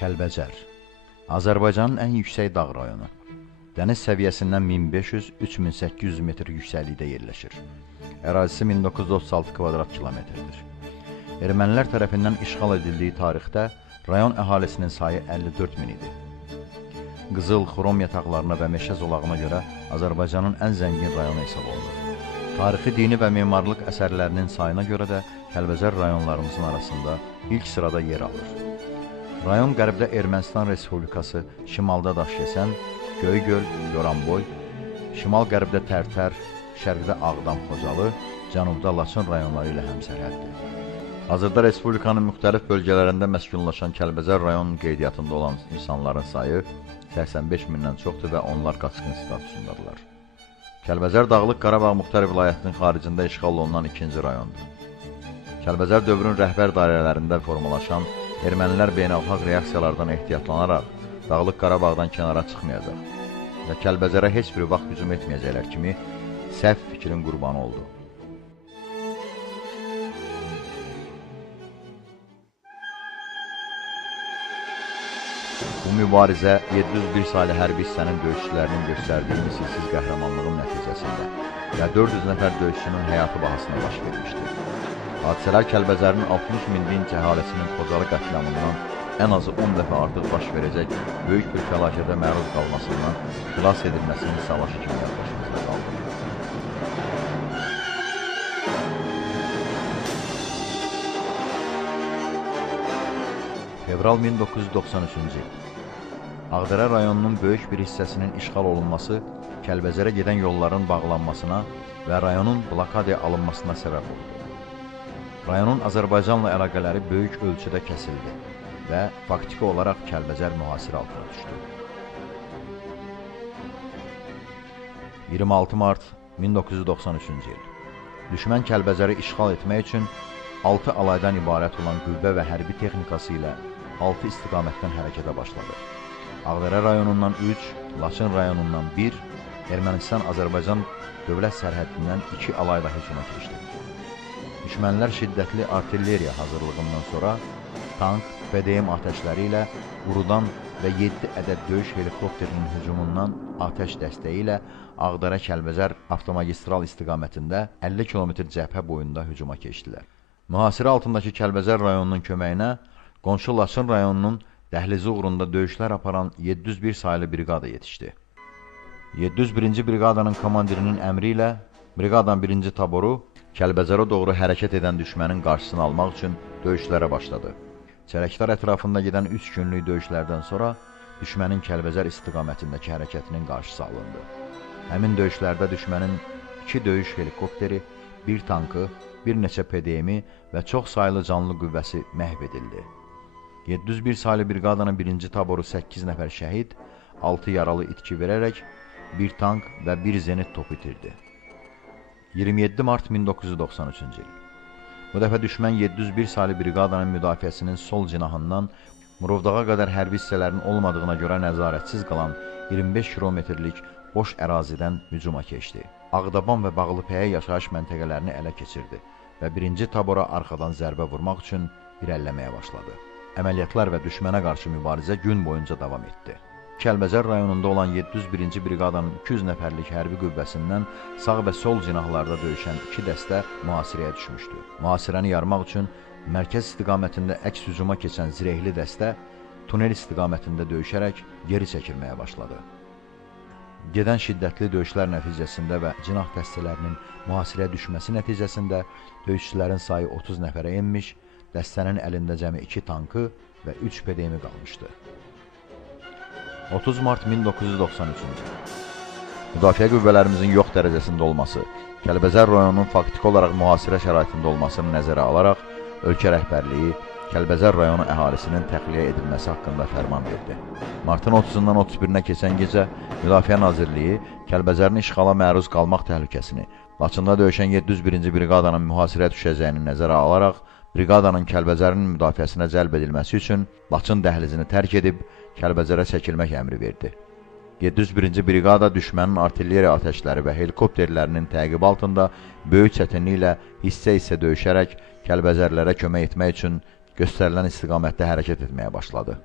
Kəlbəcər Azərbaycanın ən yüksək dağ rayonu. Dəniz səviyyəsindən 1500-3800 metr yüksəklikdə yerləşir. Ərazisi 1936 kvadrat kilometrdir. Ermənilər tərəfindən işğal edildiyi tarixdə rayon əhalisinin sayı 54 min idi. Qızıl, xrom yataqlarına və meşə zolağına görə Azərbaycanın ən zəngin rayonu hesab olunur. Tarixi, dini və memarlıq əsərlərinin sayına görə də Kəlbəcər rayonlarımızın arasında ilk sırada yer alır. Rayon qərbdə Ermənistan Respublikası, şimalda Daşkəsən, Göygöl, Goranboy, şimal-qərbdə Tərtər, şərqdə Ağdam, Xocalı, cənubda Laçın rayonları ilə həmsərhəddir. Hazırda Respublikanın müxtəlif bölgələrində məskunlaşan Kəlbəcər rayonunun qeydiyyatında olan insanların sayı 85 mindən çoxdur və onlar qaçqın statusundadırlar. Kəlbəcər Dağlıq Qarabağ Muxtar Vilayətinin xaricində işğal olunan ikinci rayondur. Kəlbəcər dövrün rəhbər dairələrində formalaşan ermənilər beynəlxalq reaksiyalardan ehtiyatlanaraq Dağlıq Qarabağdan kənara çıxmayacaq və Kəlbəcərə heç bir vaxt hücum etməyəcəklər kimi səhv fikrin qurbanı oldu. Bu mübarizə 701 saylı hərbi hissənin döyüşçülərinin göstərdiyi misilsiz qəhrəmanlığın nəticəsində və 400 nəfər döyüşçünün həyatı bahasına baş vermişdir. Hadisələr Kəlbəcərin 60 min dinc əhalisinin Xocalı qətliamından ən azı 10 dəfə artıq baş verəcək böyük bir fəlakətə məruz qalmasından xilas edilməsinin savaşı kimi yaddaşımızda qaldı. Fevral 1993-cü il. Ağdərə rayonunun böyük bir hissəsinin işğal olunması Kəlbəcərə gedən yolların bağlanmasına və rayonun blokadaya alınmasına səbəb oldu. Rayonun Azərbaycanla əlaqələri böyük ölçüdə kəsildi və faktiki olaraq Kəlbəcər mühasirə altına düşdü. 26 mart 1993-cü il. Düşmən Kəlbəcəri işğal etmək üçün 6 alaydan ibarət olan qüvvə və hərbi texnikası ilə 6 istiqamətdən hərəkətə başladı. Ağdərə rayonundan 3, Laçın rayonundan 1, Ermənistan-Azərbaycan dövlət sərhəddindən 2 alayla hücuma keçdi. Düşmənlər şiddətli artilleriya hazırlığından sonra tank, PDM atəşləri ilə Urudan və 7 ədəd döyüş helikopterinin hücumundan atəş dəstəyi ilə Ağdərə-Kəlbəcər avtomagistral istiqamətində 50 km cəbhə boyunda hücuma keçdilər. Mühasirə altındakı Kəlbəcər rayonunun köməyinə qonşu Laçın rayonunun dəhlizi uğrunda döyüşlər aparan 701 saylı briqada yetişdi. 701-ci briqadanın komandirinin əmri ilə briqadanın 1-ci taboru Kəlbəcərə doğru hərəkət edən düşmənin qarşısını almaq üçün döyüşlərə başladı. Çərəkdar ətrafında gedən 3 günlük döyüşlərdən sonra düşmənin Kəlbəcər istiqamətindəki hərəkətinin qarşısı alındı. Həmin döyüşlərdə düşmənin 2 döyüş helikopteri, 1 tankı, bir neçə PDM-i və çox saylı canlı qüvvəsi məhv edildi. 701 saylı briqadanın 1-ci taboru 8 nəfər şəhid, 6 yaralı itki verərək 1 tank və 1 zenit top itirdi. 27 mart 1993-cü il. Bu dəfə düşmən 701 saylı briqadanın müdafiəsinin sol cinahından Murovdağa qədər hərbi hissələrin olmadığına görə nəzarətsiz qalan 25 kilometrlik boş ərazidən hücuma keçdi. Ağdaban və Bağlıpəyə yaşayış məntəqələrini ələ keçirdi və 1-ci tabora arxadan zərbə vurmaq üçün irəliləməyə başladı. Əməliyyatlar və düşmənə qarşı mübarizə gün boyunca davam etdi. Kəlbəcər rayonunda olan 701-ci briqadanın 200 nəfərlik hərbi qüvvəsindən sağ və sol cinahlarda döyüşən 2 dəstə mühasirəyə düşmüşdü. Mühasirəni yarmaq üçün mərkəz istiqamətində əks hücuma keçən zirehli dəstə tunel istiqamətində döyüşərək geri çəkilməyə başladı. Gedən şiddətli döyüşlər nəticəsində və cinah dəstələrinin mühasirəyə düşməsi nəticəsində döyüşçülərin sayı 30 nəfərə enmiş, dəstənin əlində cəmi 2 tankı və 3 PDM qalmışdı. 30 mart 1993-cü il. Müdafiə qüvvələrimizin yox dərəcəsində olması, Kəlbəcər rayonunun faktiki olaraq mühasirə şəraitində olmasını nəzərə alaraq, ölkə rəhbərliyi Kəlbəcər rayonu əhalisinin təxliyə edilməsi haqqında fərman verdi. Martın 30-dan 31-nə keçən gecə Müdafiə Nazirliyi Kəlbəcərin işğala məruz qalmaq təhlükəsini, Laçında döyüşən 701-ci briqadanın mühasirəyə düşəcəyini nəzərə alaraq, briqadanın Kəlbəcərin müdafiəsinə cəlb edilməsi üçün Laçın dəhlizini tərk edib Kəlbəcərə çəkilmək əmri verdi. 701-ci briqada düşmənin artilleriya atəşləri və helikopterlərinin təqib altında böyük çətinliklə hissə-hissə döyüşərək Kəlbəcərlərə kömək etmək üçün göstərilən istiqamətdə hərəkət etməyə başladı.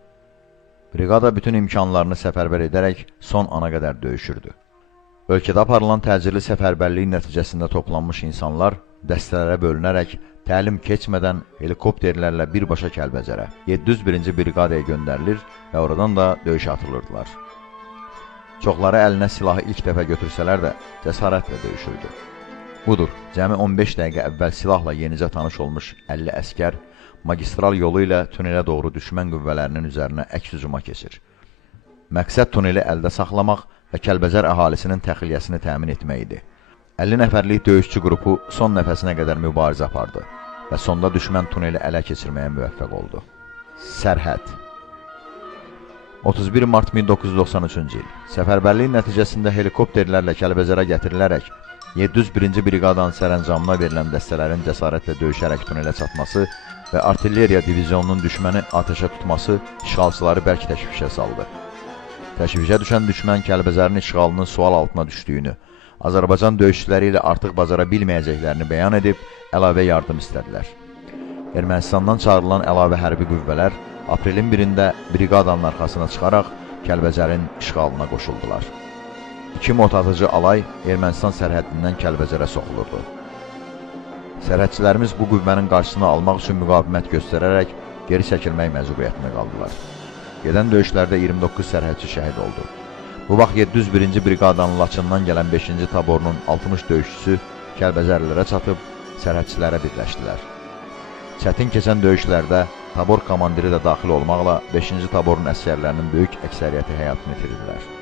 Briqada bütün imkanlarını səfərbər edərək son ana qədər döyüşürdü. Ölkədə aparılan təcili səfərbərliyin nəticəsində toplanmış insanlar dəstələrə bölünərək təlim keçmədən helikopterlərlə birbaşa Kəlbəcərə, 701-ci briqadaya göndərilir və oradan da döyüşə atılırdılar. Çoxları əlinə silahı ilk dəfə götürsələr də cəsarətlə döyüşürdü. Budur, cəmi 15 dəqiqə əvvəl silahla yenicə tanış olmuş 50 əskər magistral yolu ilə tunelə doğru düşmən qüvvələrinin üzərinə əks hücuma keçir. Məqsəd tuneli əldə saxlamaq və Kəlbəcər əhalisinin təxliyəsini təmin etmək idi. 50 nəfərlik döyüşçü qrupu son nəfəsinə qədər mübarizə apardı və sonda düşmən tuneli ələ keçirməyə müvəffəq oldu. Sərhəd 31 mart 1993-cü il səfərbərliyin nəticəsində helikopterlərlə Kəlbəcərə gətirilərək 701-ci briqadanın sərəncamına verilən dəstələrin cəsarətlə döyüşərək tunelə çatması və artilleriya divizionunun düşməni atəşə tutması işğalçıları bərk təşvişə saldı. Təşvişə düşən düşmən Kəlbəcərin işğalının sual altına düşdüyünü, Azərbaycan döyüşçüləri ilə artıq bacara bilməyəcəklərini bəyan edib əlavə yardım istədilər. Ermənistandan çağırılan əlavə hərbi qüvvələr aprelin 1-də briqadanın arxasına çıxaraq Kəlbəcərin işğalına qoşuldular. 2 motatıcı alay Ermənistan sərhəddindən Kəlbəcərə soxulurdu. Sərhədçilərimiz bu qüvvənin qarşısını almaq üçün müqavimət göstərərək geri çəkilmək məcburiyyətində qaldılar. Gedən döyüşlərdə 29 sərhədçi şəhid oldu. Bu vaxt 701-ci briqadanın Laçından gələn 5-ci taborunun 60 döyüşçüsü Kəlbəcərlərə çatıb sərhədçilərə birləşdilər. Çətin keçən döyüşlərdə tabor komandiri də daxil olmaqla 5-ci taborun əsgərlərinin böyük əksəriyyəti həyatını itirdilər.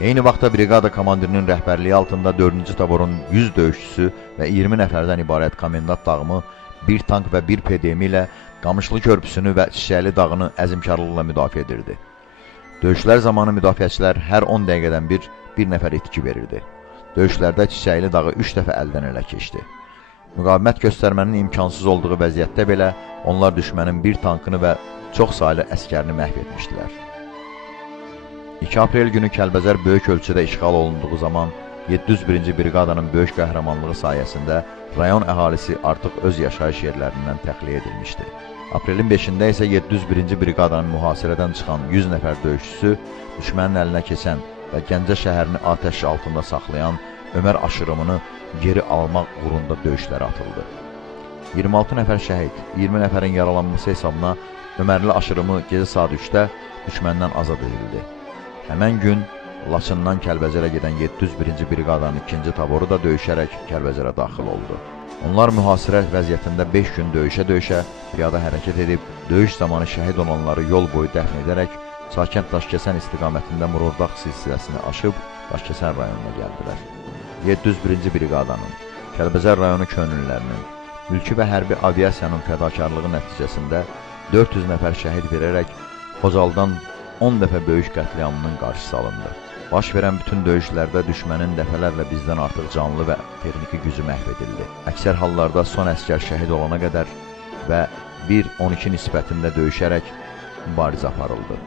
Eyni vaxtda briqada komandirinin rəhbərliyi altında 4-cü taborun 100 döyüşçüsü və 20 nəfərdən ibarət komendant dağımı, 1 tank və 1 PDM ilə Qamışlı körpüsünü və Çiçəkli dağını əzmkarlıqla müdafiə edirdi. Döyüşlər zamanı müdafiəçilər hər 10 dəqiqədən bir nəfər itki verirdi. Döyüşlərdə Çiçəkli dağı 3 dəfə əldən ələ keçdi. Müqavimət göstərmənin imkansız olduğu vəziyyətdə belə onlar düşmənin 1 tankını və çox saylı əskərini məhv etmişdilər. 2 aprel günü Kəlbəcər böyük ölçüdə işğal olunduğu zaman 701-ci briqadanın böyük qəhrəmanlığı sayəsində rayon əhalisi artıq öz yaşayış yerlərindən təxliyə edilmişdi. Aprelin 5-də isə 701-ci briqadanın mühasirədən çıxan 100 nəfər döyüşçüsü düşmənin əlinə keçən və Gəncə şəhərini atəş altında saxlayan Ömər aşırımını geri almaq uğrunda döyüşlərə atıldı. 26 nəfər şəhid, 20 nəfərin yaralanması hesabına Ömərli aşırımı gecə saat 3-də düşməndən azad edildi. Həmən gün Laçından Kəlbəcərə gedən 701-ci briqadanın 2-ci taboru da döyüşərək Kəlbəcərə daxil oldu. Onlar mühasirə vəziyyətində 5 gün döyüşə-döyüşə piyada hərəkət edib, döyüş zamanı şəhid olanları yol boyu dəfn edərək Çarkənd-Daşkəsən istiqamətində Murovdağ silsiləsini aşıb Daşkəsən rayonuna gəldilər. 701-ci briqadanın, Kəlbəcər rayonu könüllülərinin, mülki və hərbi aviasiyanın fədakarlığı nəticəsində 400 nəfər şəhid verərək Xocaldan 10 dəfə böyük qətliamının qarşısı alındı. Baş verən bütün döyüşlərdə düşmənin dəfələrlə bizdən artıq canlı və texniki gücü məhv edildi. Əksər hallarda son əskər şəhid olana qədər və 1-12 nisbətində döyüşərək mübarizə aparıldı.